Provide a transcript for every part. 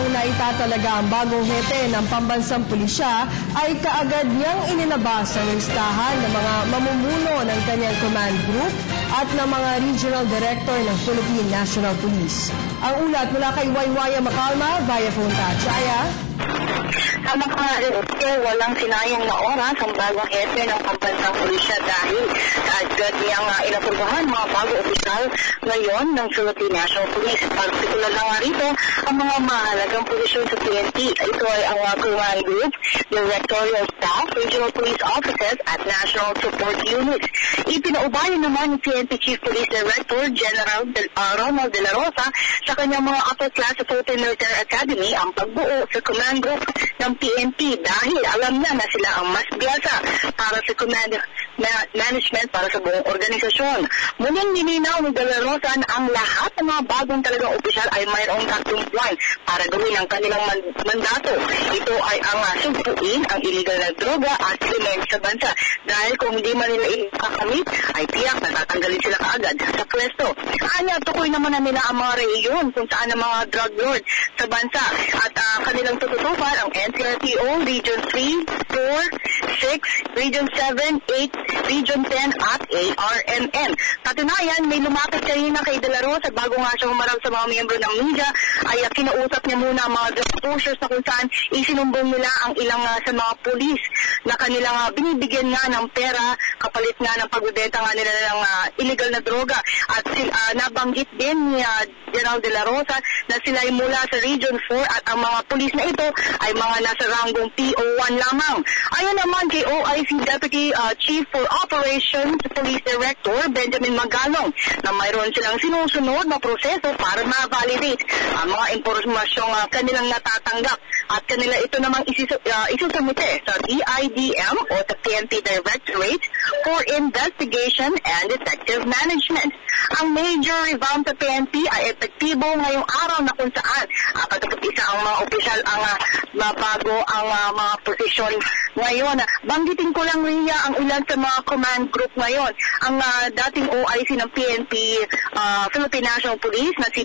Nang naitatalaga ang bagong hete ng pambansang pulisya, ay kaagad niyang inilabas ang listahan ng mga mamumuno ng kanyang command group at ng mga regional director ng Philippine National Police. Ang ulat mula kay Waywaya Macalma via phone touch. Aya? Sa mga walang sinayang na oras ang bagong hete ng pambansang pulisya dahil kaagad niyang inaprubahan mga bagong opisyal ngayon ng Philippine National Police. Partikular na nga rito ang mga mahalagang posisyon sa PNP. Ito ay ang command group, directorial staff, regional police officers at national support units. Ipinaubayan naman ni PNP Chief Police Director General Ronald De La Rosa sa kanyang mga upper class sa Philippine Military Academy ang pagbuo sa command group ng PNP dahil alam niya na sila ang mas biyasa para sa command management para sa buong organisasyon. Muling nilinaw ni De La Rosa na ang lahat ng mga bagong talagang opisyal ay mayroong tatlong buwan para gawin ang kanilang mandato. Ito ay ang sugpuin ang illegal na droga at krimen sa bansa dahil kung hindi man nila ikakamit ay tiyak na tatanggalin sila kaagad sa pwesto. Anya, tukoy naman na nila ang mga rehiyon kung saan ang mga drug lord sa bansa at kanilang tututupan ang NCRPO, Region 3, 4, 6, Region 7, 8, Region 10 at ARMM. Katunayan, may lumapit kanina kay De La Rosa bago nga siya humarap sa mga miyembro ng media ay kinausap niya muna ang mga drug pushers na kung saan isinumbong nila ang ilang sa mga pulis na kanilang binibigyan nga ng pera kapalit nga ng pagbebenta nga nila ng illegal na droga at nabanggit din ni General De La Rosa na sila ay mula sa Region 4 at ang mga pulis na ito ay mga nasa ranggong PO1 lamang. Ayon naman kay OIC Deputy Chief for Operations Police Director Benjamin Magalong na mayroon silang sinusunod na proseso para ma-validate ang mga impormasyong kanilang natatanggap at kanila ito namang isusumite sa DIDM o sa PNP Directorate for Investigation and Effective Management. Ang major revamp sa PNP ay epektibo ngayong araw na kung saan isa ang mga opisyal ang mabago ang mga posisyon ngayon. Banggitin ko lang rin ang ilan sa mga command group ngayon. Ang dating OIC ng PNP Philippine National Police na si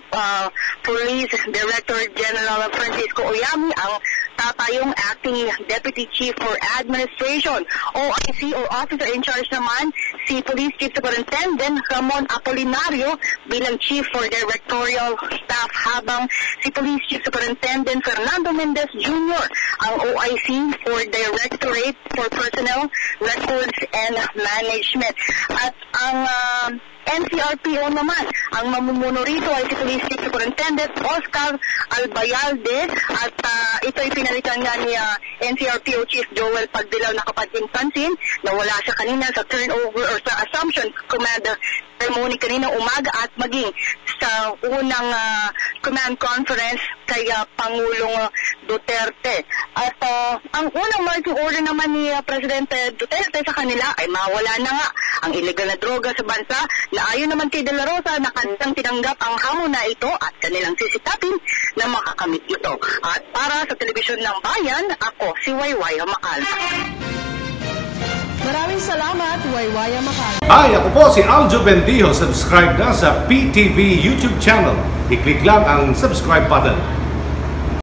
Police Director General Francisco Oyami ang tatayong acting Deputy Chief for Administration. OIC o Officer in Charge naman si Police Chief Superintendent Ramon Apolinario bilang Chief for Directorial Staff habang si Police Chief Superintendent Fernando Mendez Jr. ang OIC for Directorate for Personnel, Records and Management. At ang NCRPO naman, ang mamumuno rito ay si Police Chief Superintendent Oscar Albayalde at ito ay pinalitan nga ni NCRPO Chief Joel Pagdilaw na kapating pansin na wala siya kanina sa turnover or sa assumption command ceremony kanina umaga at maging sa unang command conference kay Pangulong Duterte. At ang unang marching order naman ni Presidente Duterte sa kanila ay mawala na nga ang illegal na droga sa bansa na ayon naman kay De La Rosa na kanilang tinanggap ang hamon na ito at kanilang sisitapin na makakamit ito. At para sa Telebisyon ng Bayan, ako si Waywaya Macalma. Maraming salamat, Waywaya Macalma. Hi, ako po si Aljo Bendijo. Subscribe na sa PTV YouTube channel. I-click lang ang subscribe button.